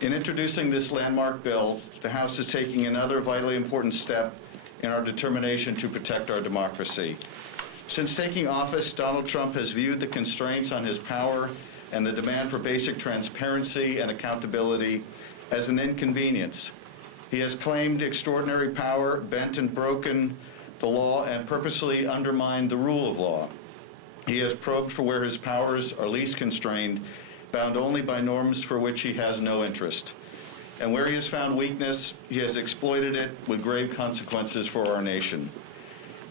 In introducing this landmark bill, the House is taking another vitally important step in our determination to protect our democracy. Since taking office, Donald Trump has viewed the constraints on his power and the demand for basic transparency and accountability as an inconvenience. He has claimed extraordinary power, bent and broken the law, and purposely undermined the rule of law. He has probed for where his powers are least constrained, bound only by norms for which he has no interest. And where he has found weakness, he has exploited it with grave consequences for our nation.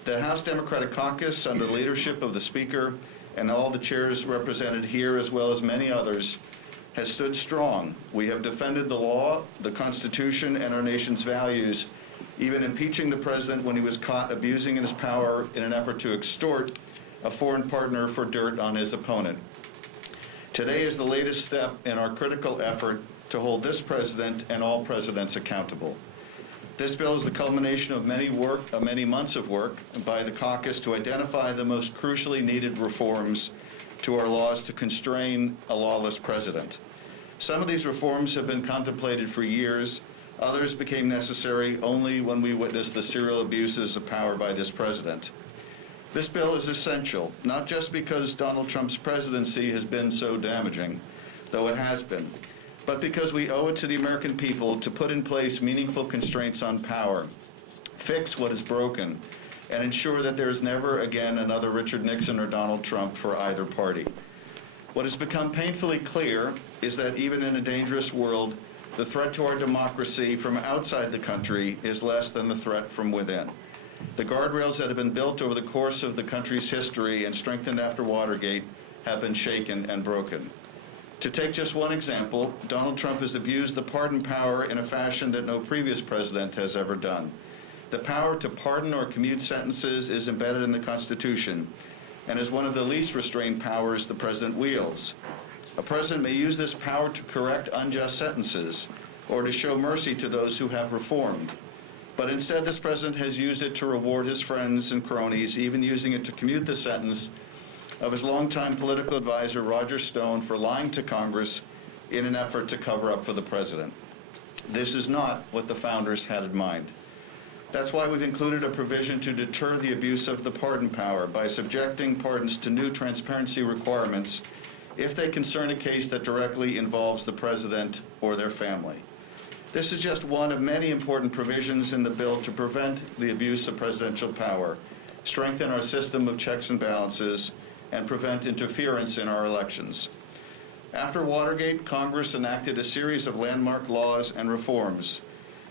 The House Democratic Caucus, under the leadership of the Speaker and all the chairs represented here, as well as many others, has stood strong. We have defended the law, the Constitution, and our nation's values, even impeaching the President when he was caught abusing his power in an effort to extort a foreign partner for dirt on his opponent. Today is the latest step in our critical effort to hold this President and all presidents accountable. This bill is the culmination of many months of work by the caucus to identify the most crucially needed reforms to our laws to constrain a lawless president. Some of these reforms have been contemplated for years. Others became necessary only when we witnessed the serial abuses of power by this president. This bill is essential, not just because Donald Trump's presidency has been so damaging, though it has been, but because we owe it to the American people to put in place meaningful constraints on power, fix what is broken, and ensure that there is never again another Richard Nixon or Donald Trump for either party. What has become painfully clear is that even in a dangerous world, the threat to our democracy from outside the country is less than the threat from within. The guardrails that have been built over the course of the country's history and strengthened after Watergate have been shaken and broken. To take just one example, Donald Trump has abused the pardon power in a fashion that no previous president has ever done. The power to pardon or commute sentences is embedded in the Constitution and is one of the least restrained powers the president wields. A president may use this power to correct unjust sentences or to show mercy to those who have reformed. But instead, this president has used it to reward his friends and cronies, even using it to commute the sentence of his longtime political advisor, Roger Stone, for lying to Congress in an effort to cover up for the president. This is not what the founders had in mind. That's why we've included a provision to deter the abuse of the pardon power by subjecting pardons to new transparency requirements if they concern a case that directly involves the president or their family. This is just one of many important provisions in the bill to prevent the abuse of presidential power, strengthen our system of checks and balances, and prevent interference in our elections. After Watergate, Congress enacted a series of landmark laws and reforms.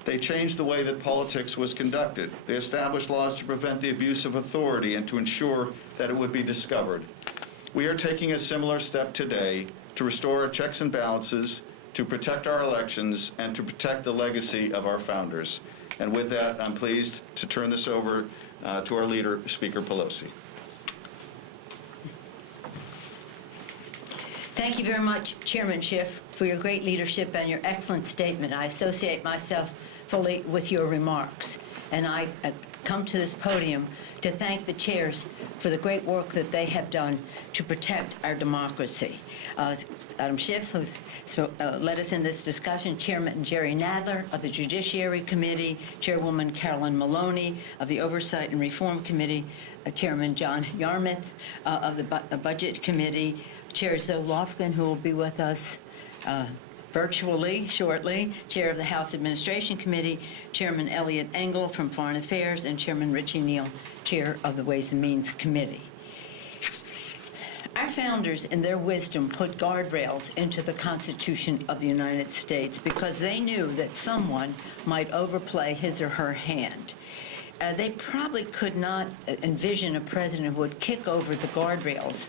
They changed the way that politics was conducted. They established laws to prevent the abuse of authority and to ensure that it would be discovered. We are taking a similar step today to restore our checks and balances, to protect our elections, and to protect the legacy of our founders. And with that, I'm pleased to turn this over to our leader, Speaker Pelosi. Thank you very much, Chairman Schiff, for your great leadership and your excellent statement. I associate myself fully with your remarks, and I come to this podium to thank the chairs for the great work that they have done to protect our democracy. Adam Schiff, who's led us in this discussion, Chairman Jerry Nadler of the Judiciary Committee, Chairwoman Carolyn Maloney of the Oversight and Reform Committee, Chairman John Yarmouth of the Budget Committee, Chair Zoe Lofgren, who will be with us virtually shortly, Chair of the House Administration Committee, Chairman Elliot Engel from Foreign Affairs, and Chairman Richie Neal, Chair of the Ways and Means Committee. Our founders, in their wisdom, put guardrails into the Constitution of the United States because they knew that someone might overplay his or her hand. They probably could not envision a president who would kick over the guardrails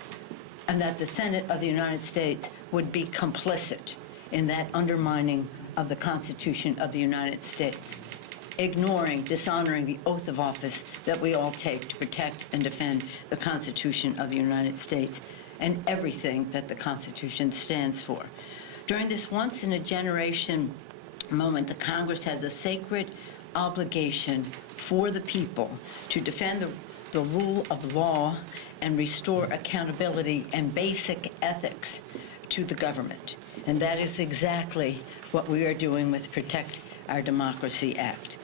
and that the Senate of the United States would be complicit in that undermining of the Constitution of the United States, ignoring, dishonoring the oath of office that we all take to protect and defend the Constitution of the United States and everything that the Constitution stands for. During this once-in-a-generation moment, the Congress has a sacred obligation for the people to defend the rule of law and restore accountability and basic ethics to the government. And that is exactly what we are doing with Protect Our Democracy Act.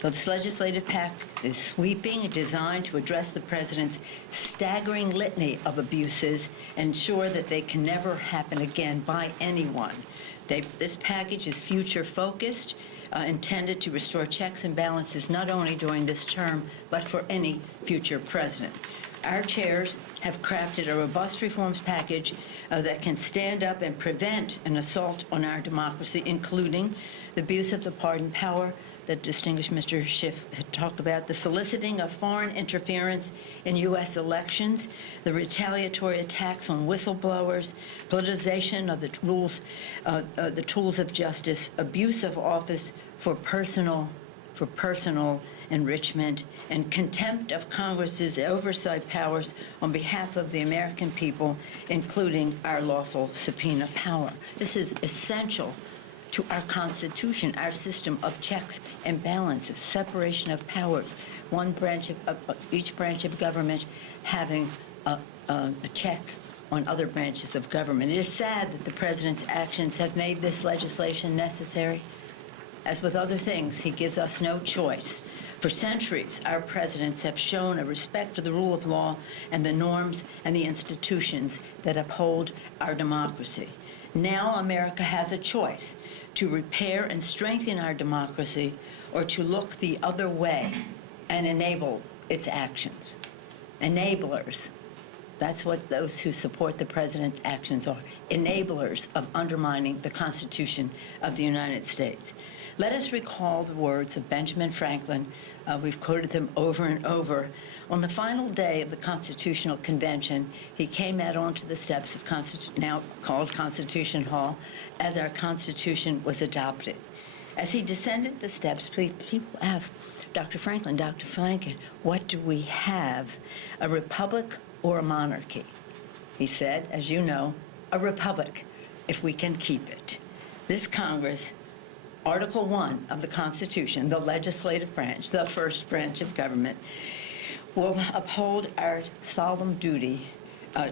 This legislative pact is sweeping, designed to address the president's staggering litany of abuses, ensure that they can never happen again by anyone. This package is future-focused, intended to restore checks and balances not only during this term, but for any future president. Our chairs have crafted a robust reforms package that can stand up and prevent an assault on our democracy, including the abuse of the pardon power that distinguished Mr. Schiff had talked about, the soliciting of foreign interference in U.S. elections, the retaliatory attacks on whistleblowers, politicization of the tools of justice, abuse of office for personal enrichment, and contempt of Congress's oversight powers on behalf of the American people, including our lawful subpoena power. This is essential to our Constitution, our system of checks and balances, separation of powers, each branch of government having a check on other branches of government. It is sad that the president's actions have made this legislation necessary. As with other things, he gives us no choice. For centuries, our presidents have shown a respect for the rule of law and the norms and the institutions that uphold our democracy. Now America has a choice to repair and strengthen our democracy or to look the other way and enable its actions. Enablers. That's what those who support the president's actions are. Enablers of undermining the Constitution of the United States. Let us recall the words of Benjamin Franklin. We've quoted them over and over. On the final day of the Constitutional Convention, he came out onto the steps of now called Constitution Hall as our Constitution was adopted. As he descended the steps, people asked, Dr. Franklin, what do we have, a republic or a monarchy? He said, as you know, a republic, if we can keep it. This Congress, Article 1 of the Constitution, the legislative branch, the first branch of government, will uphold our solemn duty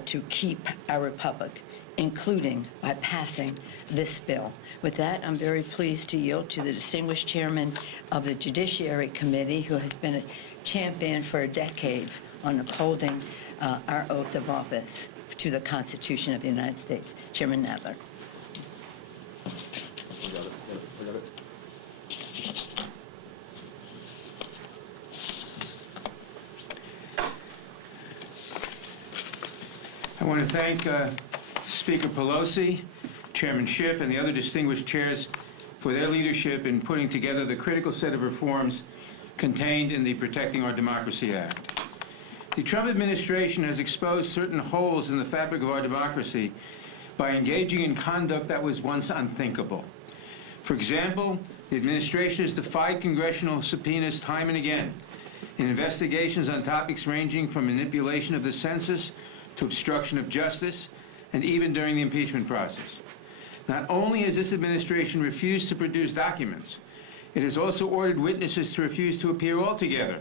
to keep our republic, including by passing this bill. With that, I'm very pleased to yield to the distinguished chairman of the Judiciary Committee, who has been a champion for decades on upholding our oath of office to the Constitution of the United States, Chairman Nadler. I want to thank Speaker Pelosi, Chairman Schiff, and the other distinguished chairs for their leadership in putting together the critical set of reforms contained in the Protecting Our Democracy Act. The Trump administration has exposed certain holes in the fabric of our democracy by engaging in conduct that was once unthinkable. For example, the administration has defied congressional subpoenas time and again in investigations on topics ranging from manipulation of the census to obstruction of justice, and even during the impeachment process. Not only has this administration refused to produce documents, it has also ordered witnesses to refuse to appear altogether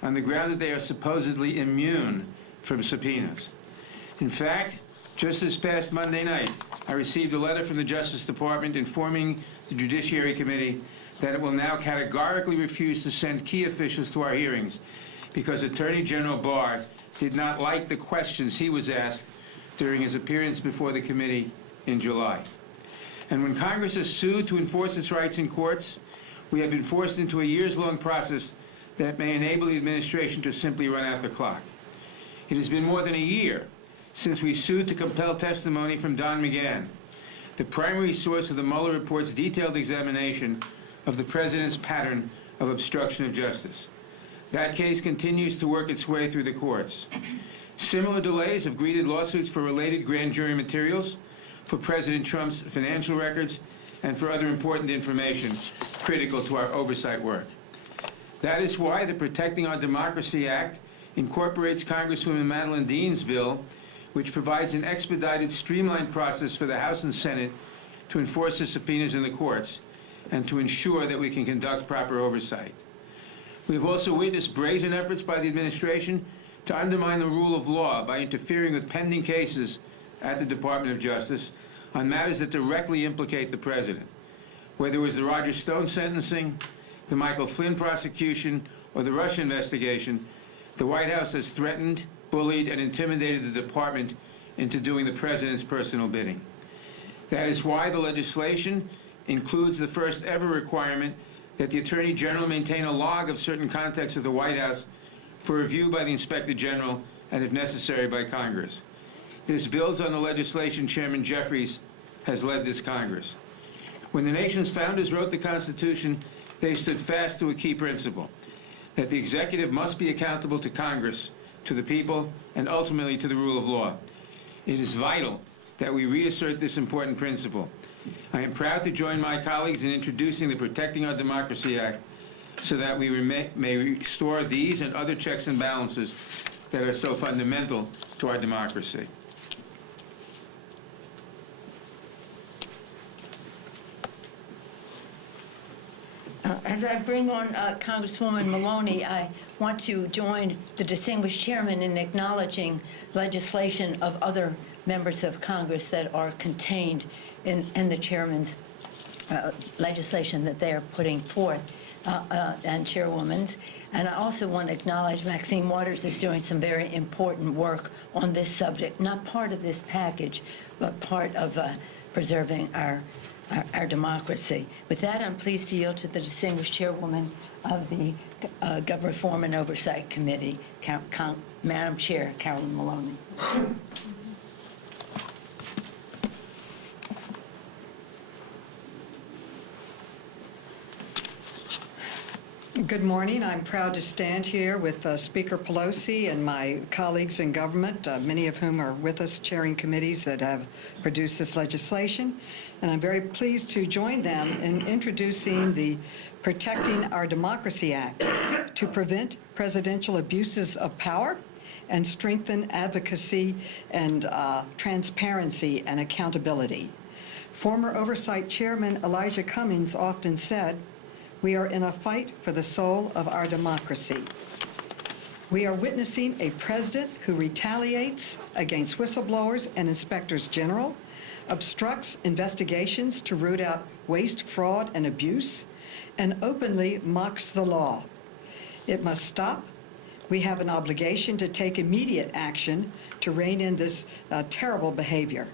on the ground that they are supposedly immune from subpoenas. In fact, just this past Monday night, I received a letter from the Justice Department informing the Judiciary Committee that it will now categorically refuse to send key officials to our hearings because Attorney General Barr did not like the questions he was asked during his appearance before the committee in July. And when Congress is sued to enforce its rights in courts, we have been forced into a years-long process that may enable the administration to simply run out the clock. It has been more than a year since we sued to compel testimony from Don McGahn, the primary source of the Mueller report's detailed examination of the president's pattern of obstruction of justice. That case continues to work its way through the courts. Similar delays have greeted lawsuits for related grand jury materials, for President Trump's financial records, and for other important information critical to our oversight work. That is why the Protecting Our Democracy Act incorporates Congresswoman Madeleine Dean's bill, which provides an expedited, streamlined process for the House and Senate to enforce the subpoenas in the courts and to ensure that we can conduct proper oversight. We have also witnessed brazen efforts by the administration to undermine the rule of law by interfering with pending cases at the Department of Justice, on matters that directly implicate the president. Whether it was the Roger Stone sentencing, the Michael Flynn prosecution, or the Russia investigation, the White House has threatened, bullied, and intimidated the department into doing the president's personal bidding. That is why the legislation includes the first ever requirement that the Attorney General maintain a log of certain contacts with the White House for review by the Inspector General and, if necessary, by Congress. This builds on the legislation Chairman Jeffries has led this Congress. When the nation's founders wrote the Constitution, they stood fast to a key principle, that the executive must be accountable to Congress, to the people, and ultimately to the rule of law. It is vital that we reassert this important principle. I am proud to join my colleagues in introducing the Protecting Our Democracy Act so that we may restore these and other checks and balances that are so fundamental to our democracy. As I bring on Congresswoman Maloney, I want to join the distinguished chairman in acknowledging legislation of other members of Congress that are contained in the chairman's legislation that they are putting forth, and chairwoman's. And I also want to acknowledge Maxine Waters is doing some very important work on this subject, not part of this package, but part of preserving our democracy. With that, I'm pleased to yield to the distinguished chairwoman of the Government Reform and Oversight Committee, Madam Chair Carolyn Maloney. Good morning. I'm proud to stand here with Speaker Pelosi and my colleagues in government, many of whom are with us chairing committees that have produced this legislation. And I'm very pleased to join them in introducing the Protecting Our Democracy Act to prevent presidential abuses of power and strengthen advocacy and transparency and accountability. Former Oversight Chairman Elijah Cummings often said, "We are in a fight for the soul of our democracy." We are witnessing a president who retaliates against whistleblowers and inspectors general, obstructs investigations to root out waste, fraud, and abuse, and openly mocks the law. It must stop. We have an obligation to take immediate action to rein in this terrible behavior.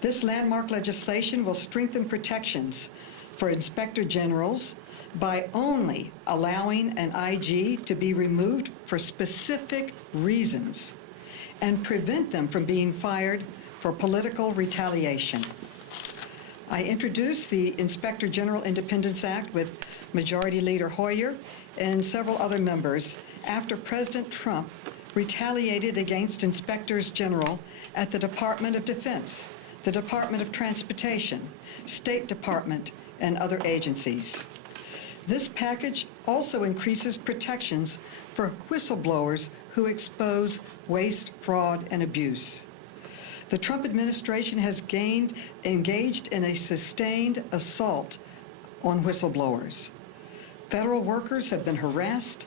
This landmark legislation will strengthen protections for inspector generals by only allowing an IG to be removed for specific reasons and prevent them from being fired for political retaliation. I introduced the Inspector General Independence Act with Majority Leader Hoyer and several other members after President Trump retaliated against inspectors general at the Department of Defense, the Department of Transportation, State Department, and other agencies. This package also increases protections for whistleblowers who expose waste, fraud, and abuse. The Trump administration has engaged in a sustained assault on whistleblowers. Federal workers have been harassed,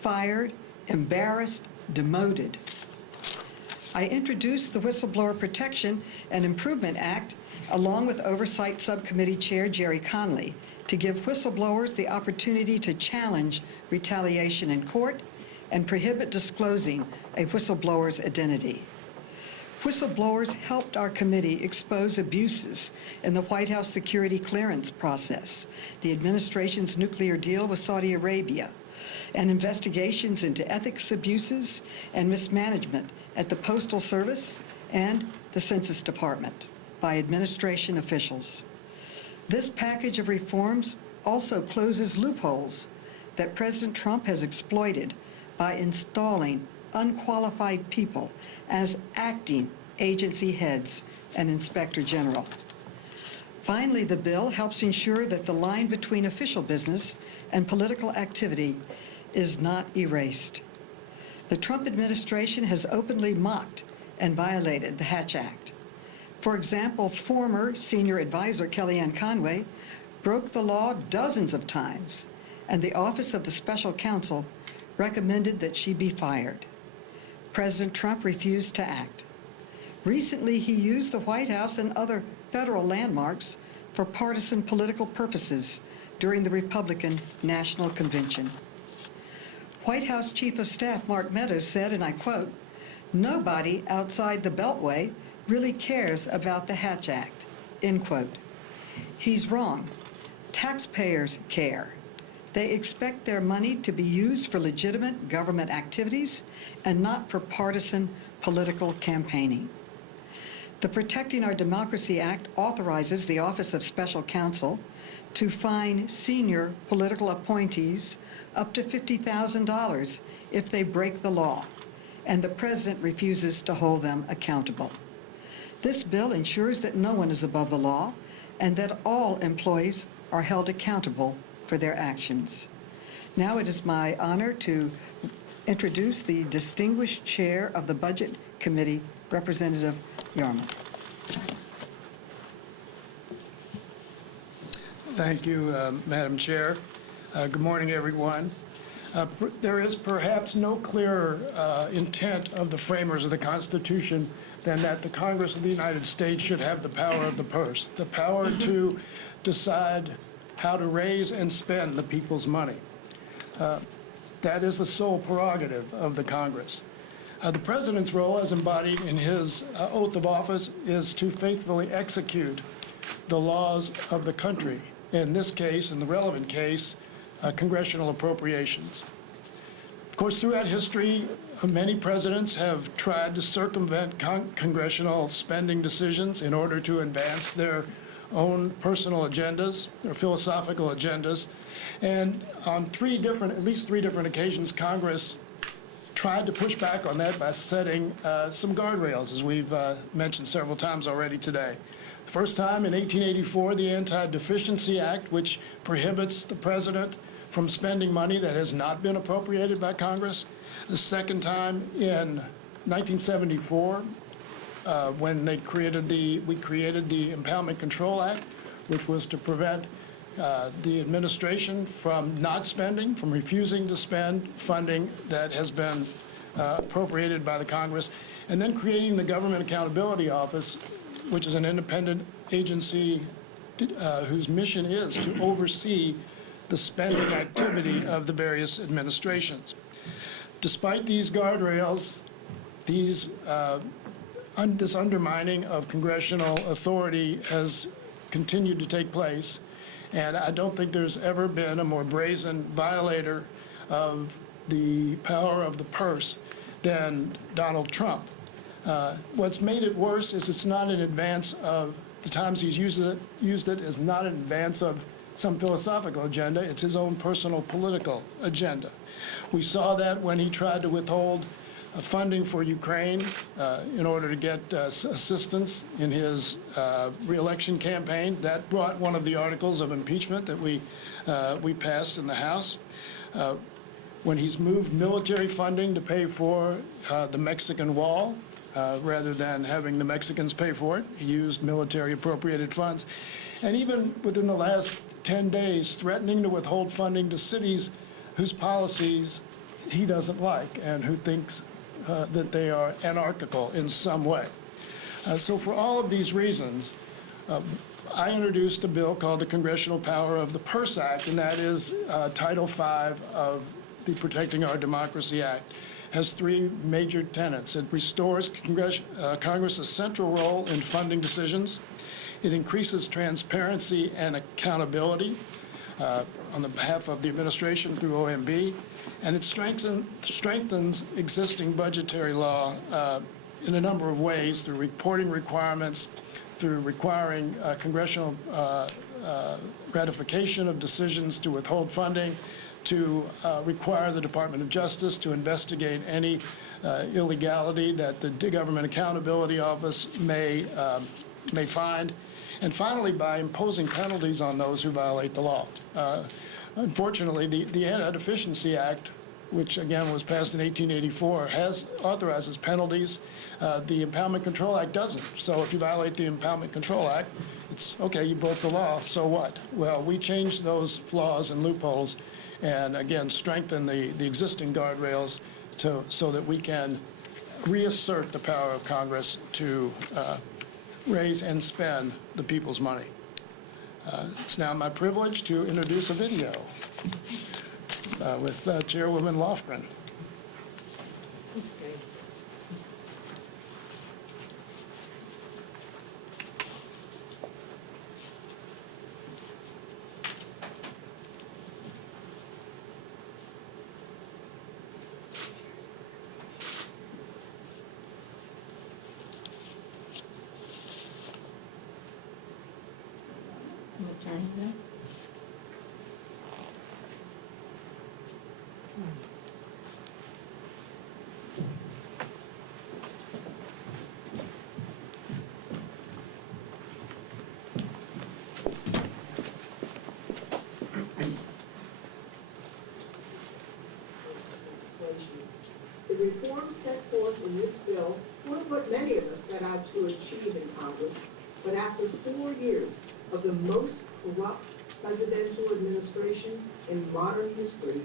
fired, embarrassed, demoted. I introduced the Whistleblower Protection and Improvement Act along with Oversight Subcommittee Chair Jerry Conley to give whistleblowers the opportunity to challenge retaliation in court and prohibit disclosing a whistleblower's identity. Whistleblowers helped our committee expose abuses in the White House security clearance process, the administration's nuclear deal with Saudi Arabia, and investigations into ethics abuses and mismanagement at the Postal Service and the Census Department by administration officials. This package of reforms also closes loopholes that President Trump has exploited by installing unqualified people as acting agency heads and inspector general. Finally, the bill helps ensure that the line between official business and political activity is not erased. The Trump administration has openly mocked and violated the Hatch Act. For example, former senior advisor Kellyanne Conway broke the law dozens of times, and the Office of the Special Counsel recommended that she be fired. President Trump refused to act. Recently, he used the White House and other federal landmarks for partisan political purposes during the Republican National Convention. White House Chief of Staff Mark Meadows said, and I quote, "Nobody outside the Beltway really cares about the Hatch Act," end quote. He's wrong. Taxpayers care. They expect their money to be used for legitimate government activities and not for partisan political campaigning. The Protecting Our Democracy Act authorizes the Office of Special Counsel to fine senior political appointees up to $50,000 if they break the law, and the president refuses to hold them accountable. This bill ensures that no one is above the law and that all employees are held accountable for their actions. Now it is my honor to introduce the distinguished chair of the Budget Committee, Representative Yarmouth. Thank you, Madam Chair. Good morning, everyone. There is perhaps no clearer intent of the framers of the Constitution than that the Congress of the United States should have the power of the purse, the power to decide how to raise and spend the people's money. That is the sole prerogative of the Congress. The President's role, as embodied in his oath of office, is to faithfully execute the laws of the country. In this case, in the relevant case, congressional appropriations. Of course, throughout history, many presidents have tried to circumvent congressional spending decisions in order to advance their own personal agendas or philosophical agendas. And on at least three different occasions, Congress tried to push back on that by setting some guardrails, as we've mentioned several times already today. The first time in 1884, the Anti-Deficiency Act, which prohibits the president from spending money that has not been appropriated by Congress. The second time in 1974, when we created the Impoundment Control Act, which was to prevent the administration from not spending, from refusing to spend funding that has been appropriated by the Congress, and then creating the Government Accountability Office, which is an independent agency whose mission is to oversee the spending activity of the various administrations. Despite these guardrails, this undermining of congressional authority has continued to take place, and I don't think there's ever been a more brazen violator of the power of the purse than Donald Trump. What's made it worse is it's not in advance of the times he's used it is not in advance of some philosophical agenda. It's his own personal political agenda. We saw that when he tried to withhold funding for Ukraine in order to get assistance in his re-election campaign. That brought one of the articles of impeachment that we passed in the House. When he's moved military funding to pay for the Mexican wall, rather than having the Mexicans pay for it, he used military appropriated funds. And even within the last 10 days, threatening to withhold funding to cities whose policies he doesn't like and who thinks that they are anarchical in some way. So for all of these reasons, I introduced a bill called the Congressional Power of the Purse Act, and that is Title V of the Protecting Our Democracy Act. Has three major tenets. It restores Congress's central role in funding decisions. It increases transparency and accountability on the behalf of the administration through OMB, and it strengthens existing budgetary law in a number of ways through reporting requirements, through requiring congressional ratification of decisions to withhold funding, to require the Department of Justice to investigate any illegality that the Government Accountability Office may find, and finally by imposing penalties on those who violate the law. Unfortunately, the Anti-Deficiency Act, which again was passed in 1884, authorizes penalties. The Impoundment Control Act doesn't. So if you violate the Impoundment Control Act, it's okay, you broke the law, so what? Well, we changed those flaws and loopholes and again strengthen the existing guardrails so that we can reassert the power of Congress to raise and spend the people's money. It's now my privilege to introduce a video with Chairwoman Lofgren. The reforms set forth in this bill weren't what many of us set out to achieve in Congress, but after 4 years of the most corrupt presidential administration in modern history,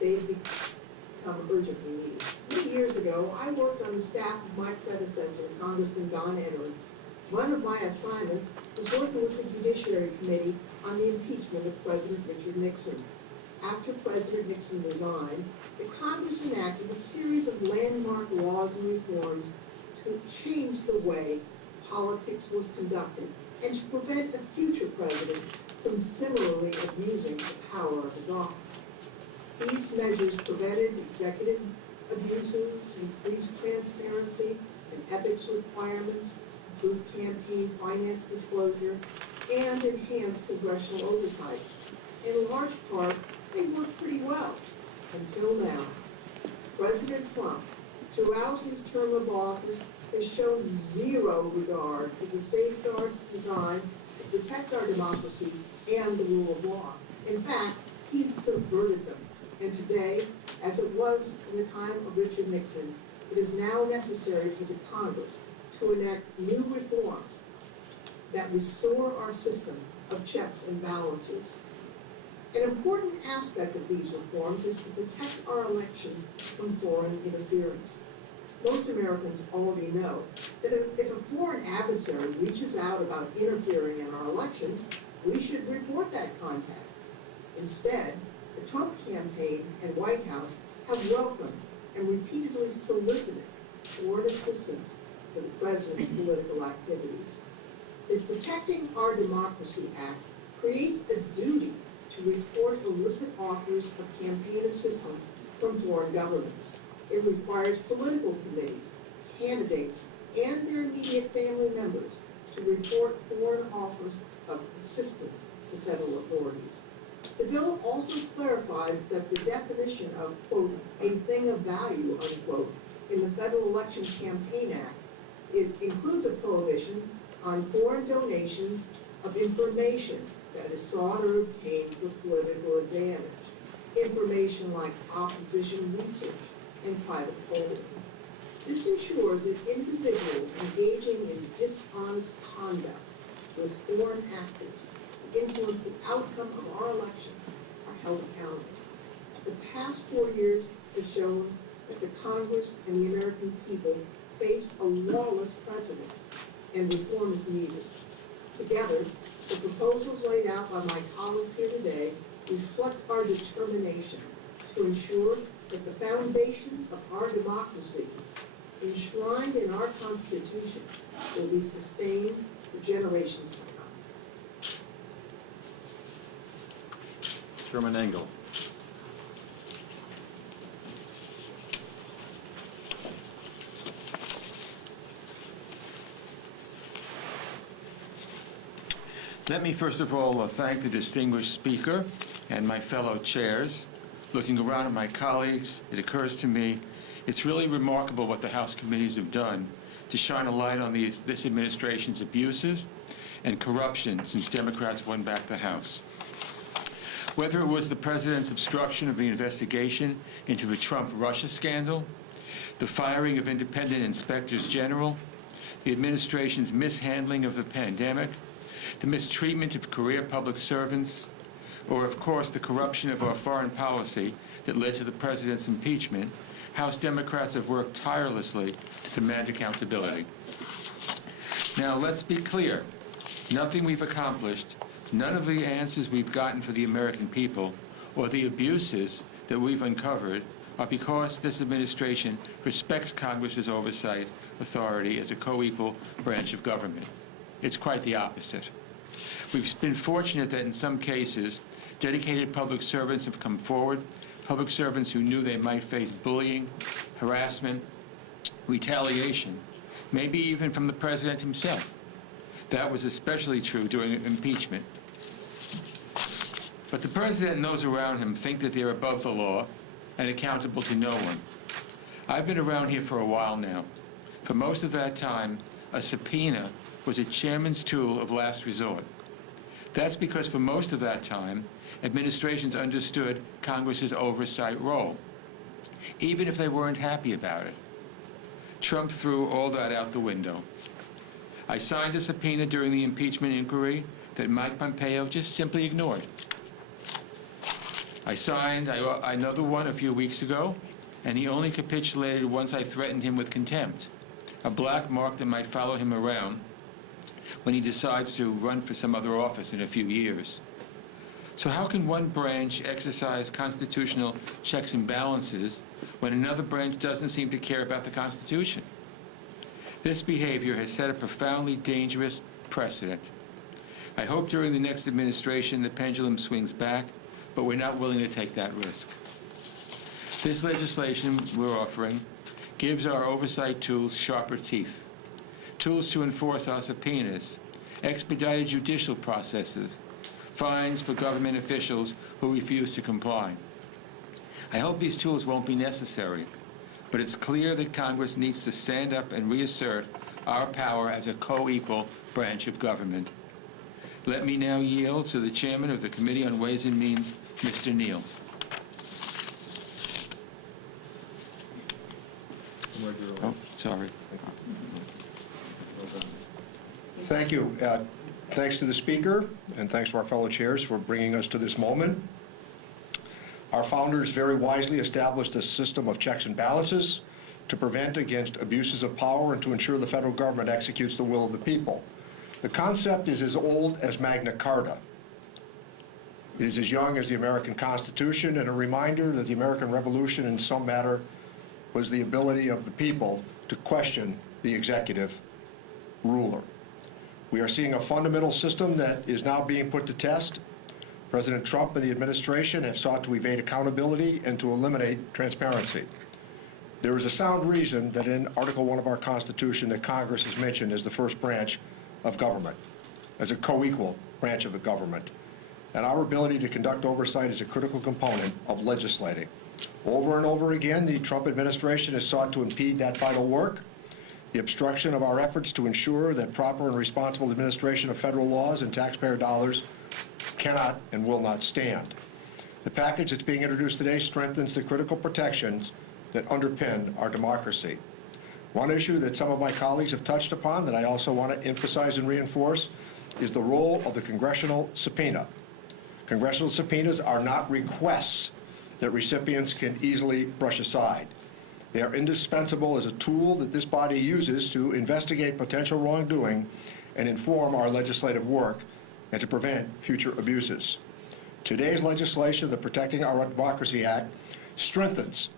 they've become urgently needed. Many years ago, I worked on the staff of my predecessor, Congressman Don Edwards. One of my assignments was working with the Judiciary Committee on the impeachment of President Richard Nixon. After President Nixon resigned, the Congress enacted a series of landmark laws and reforms to change the way politics was conducted and to prevent a future president from similarly abusing the power of his office. These measures prevented executive abuses, increased transparency and ethics requirements, improved campaign finance disclosure, and enhanced congressional oversight. In large part, they worked pretty well, until now. President Trump, throughout his term of office, has shown zero regard for the safeguards designed to protect our democracy and the rule of law. In fact, he's subverted them. And today, as it was in the time of Richard Nixon, it is now necessary for the Congress to enact new reforms that restore our system of checks and balances. An important aspect of these reforms is to protect our elections from foreign interference. Most Americans already know that if a foreign adversary reaches out about interfering in our elections, we should report that contact. Instead, the Trump campaign and White House have welcomed and repeatedly solicited foreign assistance for the president's political activities. The Protecting Our Democracy Act creates a duty to report illicit offers of campaign assistance from foreign governments. It requires political committees, candidates, and their immediate family members to report foreign offers of assistance to federal authorities. The bill also clarifies that the definition of, quote, a thing of value, unquote, in the Federal Election Campaign Act, it includes a prohibition on foreign donations of information that is sought or obtained for political advantage, information like opposition research and private polling. This ensures that individuals engaging in dishonest conduct with foreign actors who influence the outcome of our elections are held accountable. The past 4 years have shown that the Congress and the American people face a lawless president, and reform is needed. Together, the proposals laid out by my colleagues here today reflect our determination to ensure that the foundation of our democracy, enshrined in our Constitution, will be sustained for generations to come. Chairman Engel. Let me first of all thank the distinguished speaker and my fellow chairs. Looking around at my colleagues, it occurs to me it's really remarkable what the House committees have done to shine a light on this administration's abuses and corruption since Democrats won back the House. Whether it was the president's obstruction of the investigation into the Trump-Russia scandal, the firing of independent inspectors general, the administration's mishandling of the pandemic, the mistreatment of career public servants, or, of course, the corruption of our foreign policy that led to the president's impeachment, House Democrats have worked tirelessly to demand accountability. Now, let's be clear. Nothing we've accomplished, none of the answers we've gotten for the American people, or the abuses that we've uncovered are because this administration respects Congress's oversight authority as a co-equal branch of government. It's quite the opposite. We've been fortunate that in some cases, dedicated public servants have come forward, public servants who knew they might face bullying, harassment, retaliation, maybe even from the president himself. That was especially true during impeachment. But the president and those around him think that they're above the law and accountable to no one. I've been around here for a while now. For most of that time, a subpoena was a chairman's tool of last resort. That's because for most of that time, administrations understood Congress's oversight role, even if they weren't happy about it. Trump threw all that out the window. I signed a subpoena during the impeachment inquiry that Mike Pompeo just simply ignored. I signed another one a few weeks ago, and he only capitulated once I threatened him with contempt, a black mark that might follow him around when he decides to run for some other office in a few years. So how can one branch exercise constitutional checks and balances when another branch doesn't seem to care about the Constitution? This behavior has set a profoundly dangerous precedent. I hope during the next administration the pendulum swings back, but we're not willing to take that risk. This legislation we're offering gives our oversight tools sharper teeth, tools to enforce our subpoenas, expedited judicial processes, fines for government officials who refuse to comply. I hope these tools won't be necessary, but it's clear that Congress needs to stand up and reassert our power as a co-equal branch of government. Let me now yield to the chairman of the Committee on Ways and Means, Mr. Neal. Oh, sorry. Thank you. Thanks to the Speaker, and thanks to our fellow chairs for bringing us to this moment. Our founders very wisely established a system of checks and balances to prevent against abuses of power and to ensure the federal government executes the will of the people. The concept is as old as Magna Carta. It is as young as the American Constitution, and a reminder that the American Revolution in some matter was the ability of the people to question the executive ruler. We are seeing a fundamental system that is now being put to test. President Trump and the administration have sought to evade accountability and to eliminate transparency. There is a sound reason that in Article 1 of our Constitution that Congress is mentioned as the first branch of government, as a co-equal branch of the government. And our ability to conduct oversight is a critical component of legislating. Over and over again, the Trump administration has sought to impede that vital work. The obstruction of our efforts to ensure that proper and responsible administration of federal laws and taxpayer dollars cannot and will not stand. The package that's being introduced today strengthens the critical protections that underpin our democracy. One issue that some of my colleagues have touched upon that I also want to emphasize and reinforce is the role of the Congressional subpoena. Congressional subpoenas are not requests that recipients can easily brush aside. They are indispensable as a tool that this body uses to investigate potential wrongdoing and inform our legislative work and to prevent future abuses. Today's legislation, the Protecting Our Democracy Act, strengthens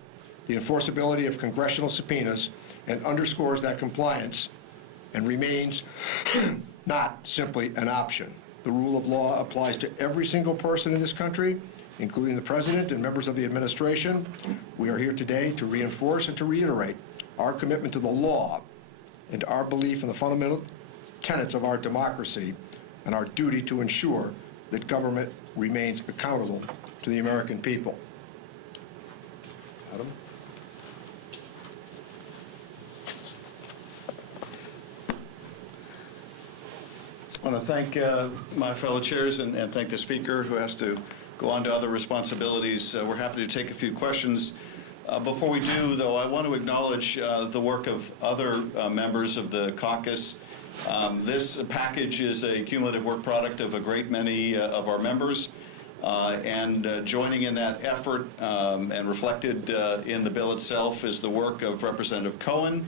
the enforceability of congressional subpoenas and underscores that compliance and remains not simply an option. The rule of law applies to every single person in this country, including the President and members of the administration. We are here today to reinforce and to reiterate our commitment to the law and our belief in the fundamental tenets of our democracy and our duty to ensure that government remains accountable to the American people. Adam? I want to thank my fellow chairs and thank the Speaker who has to go on to other responsibilities. We're happy to take a few questions. Before we do, though, I want to acknowledge the work of other members of the caucus. This package is a cumulative work product of a great many of our members, and joining in that effort and reflected in the bill itself is the work of Representative Cohen,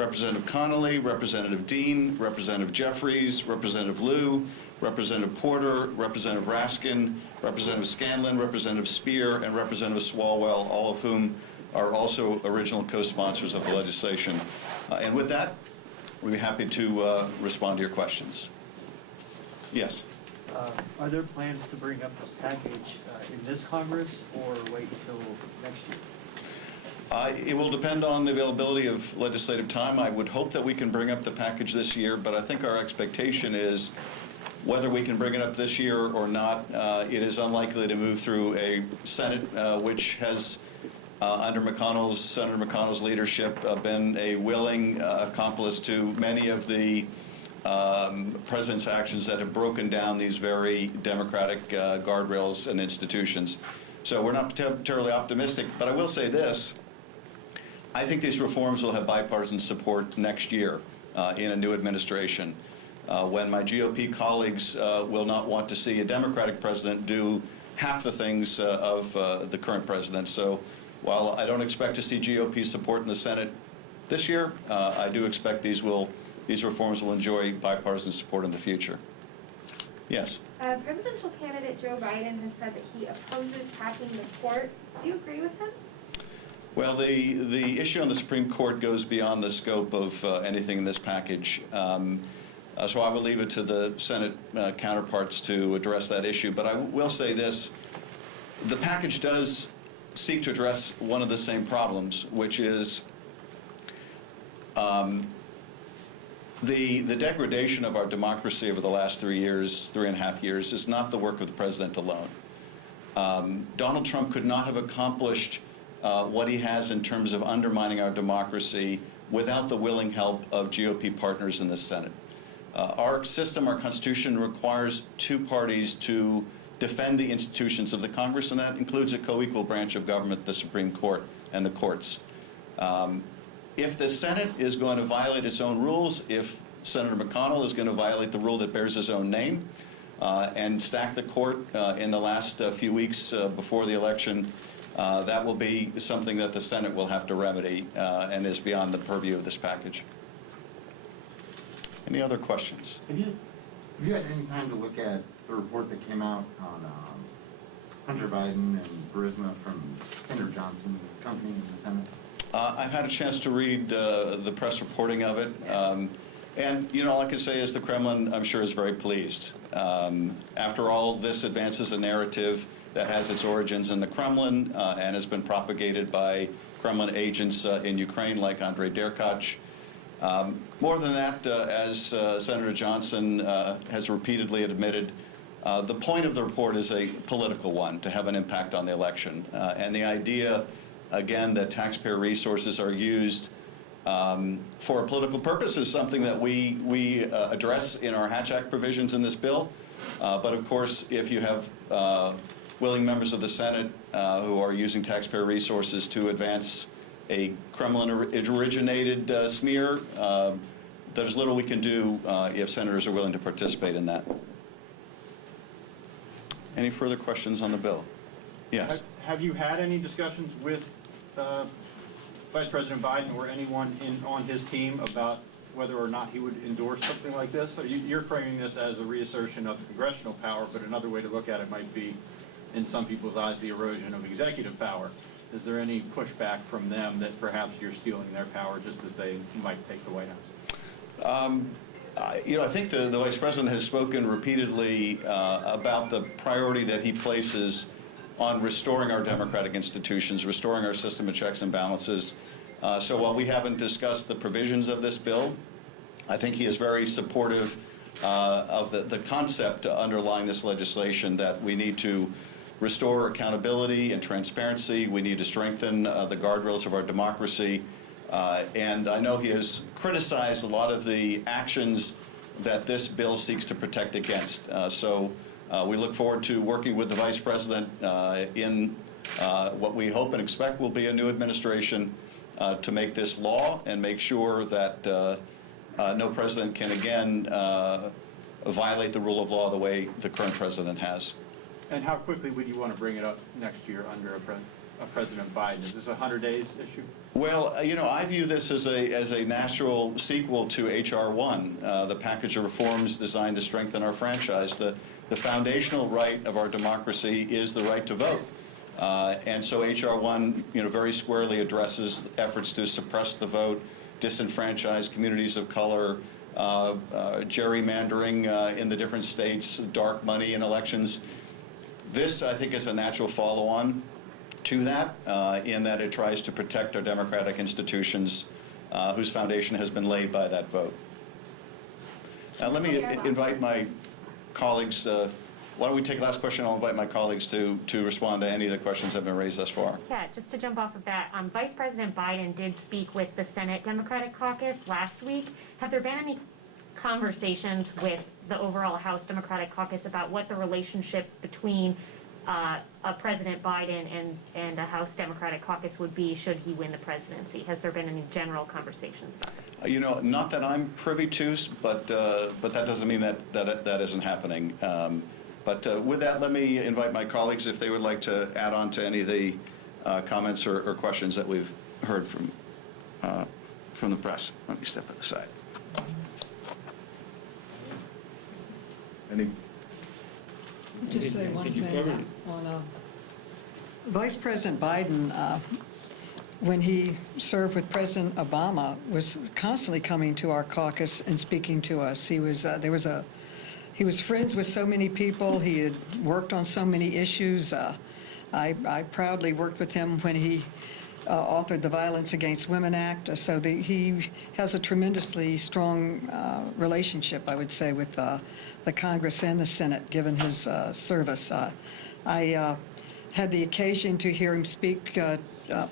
Representative Connolly, Representative Dean, Representative Jeffries, Representative Liu, Representative Porter, Representative Raskin, Representative Scanlon, Representative Spear, and Representative Swalwell, all of whom are also original co-sponsors of the legislation. And with that, we'd be happy to respond to your questions. Yes. Are there plans to bring up this package in this Congress or wait until next year? It will depend on the availability of legislative time. I would hope that we can bring up the package this year, but I think our expectation is whether we can bring it up this year or not, it is unlikely to move through a Senate which has, under Senator McConnell's leadership, been a willing accomplice to many of the president's actions that have broken down these very democratic guardrails and institutions. So we're not terribly optimistic, but I will say this. I think these reforms will have bipartisan support next year in a new administration, when my GOP colleagues will not want to see a Democratic president do half the things of the current president. So while I don't expect to see GOP support in the Senate this year, I do expect these reforms will enjoy bipartisan support in the future. Yes? Presidential candidate Joe Biden has said that he opposes packing the court. Do you agree with him? Well, the issue on the Supreme Court goes beyond the scope of anything in this package. So I will leave it to the Senate counterparts to address that issue. But I will say this. The package does seek to address one of the same problems, which is the degradation of our democracy over the last 3.5 years, is not the work of the president alone. Donald Trump could not have accomplished what he has in terms of undermining our democracy without the willing help of GOP partners in the Senate. Our system, our Constitution, requires two parties to defend the institutions of the Congress, and that includes a co-equal branch of government, the Supreme Court and the courts. If the Senate is going to violate its own rules, if Senator McConnell is going to violate the rule that bears his own name and stack the court in the last few weeks before the election, that will be something that the Senate will have to remedy and is beyond the purview of this package. Any other questions? Have you had any time to look at the report that came out on Hunter Biden and Burisma from Senator Johnson company in the Senate? I've had a chance to read the press reporting of it. And, you know, all I can say is the Kremlin, I'm sure, is very pleased. After all, this advances a narrative that has its origins in the Kremlin and has been propagated by Kremlin agents in Ukraine like Andrei Derkach. More than that, as Senator Johnson has repeatedly admitted, the point of the report is a political one, to have an impact on the election. And the idea, again, that taxpayer resources are used for a political purpose is something that we address in our Hatch Act provisions in this bill. But of course, if you have willing members of the Senate who are using taxpayer resources to advance a Kremlin-originated smear, there's little we can do if senators are willing to participate in that. Any further questions on the bill? Yes. Have you had any discussions with Vice President Biden or anyone on his team about whether or not he would endorse something like this? So you're framing this as a reassertion of congressional power, but another way to look at it might be, in some people's eyes, the erosion of executive power. Is there any pushback from them that perhaps you're stealing their power just as they might take the White House? You know, I think the Vice President has spoken repeatedly about the priority that he places on restoring our democratic institutions, restoring our system of checks and balances. So while we haven't discussed the provisions of this bill, I think he is very supportive of the concept underlying this legislation, that we need to restore accountability and transparency. We need to strengthen the guardrails of our democracy. And I know he has criticized a lot of the actions that this bill seeks to protect against. So we look forward to working with the Vice President in what we hope and expect will be a new administration to make this law and make sure that no president can again violate the rule of law the way the current president has. And how quickly would you want to bring it up next year under a president? President Biden? Is this a 100 days issue? Well, I view this as a natural sequel to H.R. 1, the package of reforms designed to strengthen our franchise. The foundational right of our democracy is the right to vote. And so H.R. 1, very squarely addresses efforts to suppress the vote, disenfranchise communities of color, gerrymandering in the different states, dark money in elections. This, I think, is a natural follow-on to that, in that it tries to protect our democratic institutions whose foundation has been laid by that vote. Let me invite my colleagues, why don't we take the last question? I'll invite my colleagues to respond to any of the questions that have been raised thus far. Yeah, just to jump off of that, Vice President Biden did speak with the Senate Democratic Caucus last week. Have there been any conversations with the overall House Democratic Caucus about what the relationship between President Biden and a House Democratic Caucus would be should he win the presidency? Has there been any general conversations about it? Not that I'm privy to, but that doesn't mean that isn't happening. But with that, let me invite my colleagues if they would like to add on to any of the comments or questions that we've heard from the press. Let me step aside. Any? Just say one thing on Vice President Biden, when he served with President Obama, was constantly coming to our caucus and speaking to us. He was he was friends with so many people. He had worked on so many issues. I proudly worked with him when he authored the Violence Against Women Act. So he has a tremendously strong relationship, I would say, with the Congress and the Senate, given his service. I had the occasion to hear him speak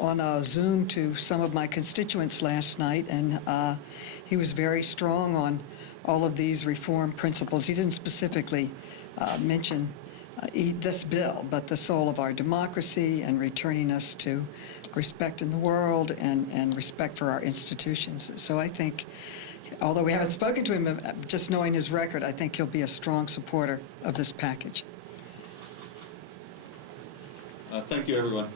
on a Zoom to some of my constituents last night, and he was very strong on all of these reform principles. He didn't specifically mention this bill, but the soul of our democracy and returning us to respect in the world and respect for our institutions. So I think, although we haven't spoken to him, just knowing his record, I think he'll be a strong supporter of this package. Thank you, everyone.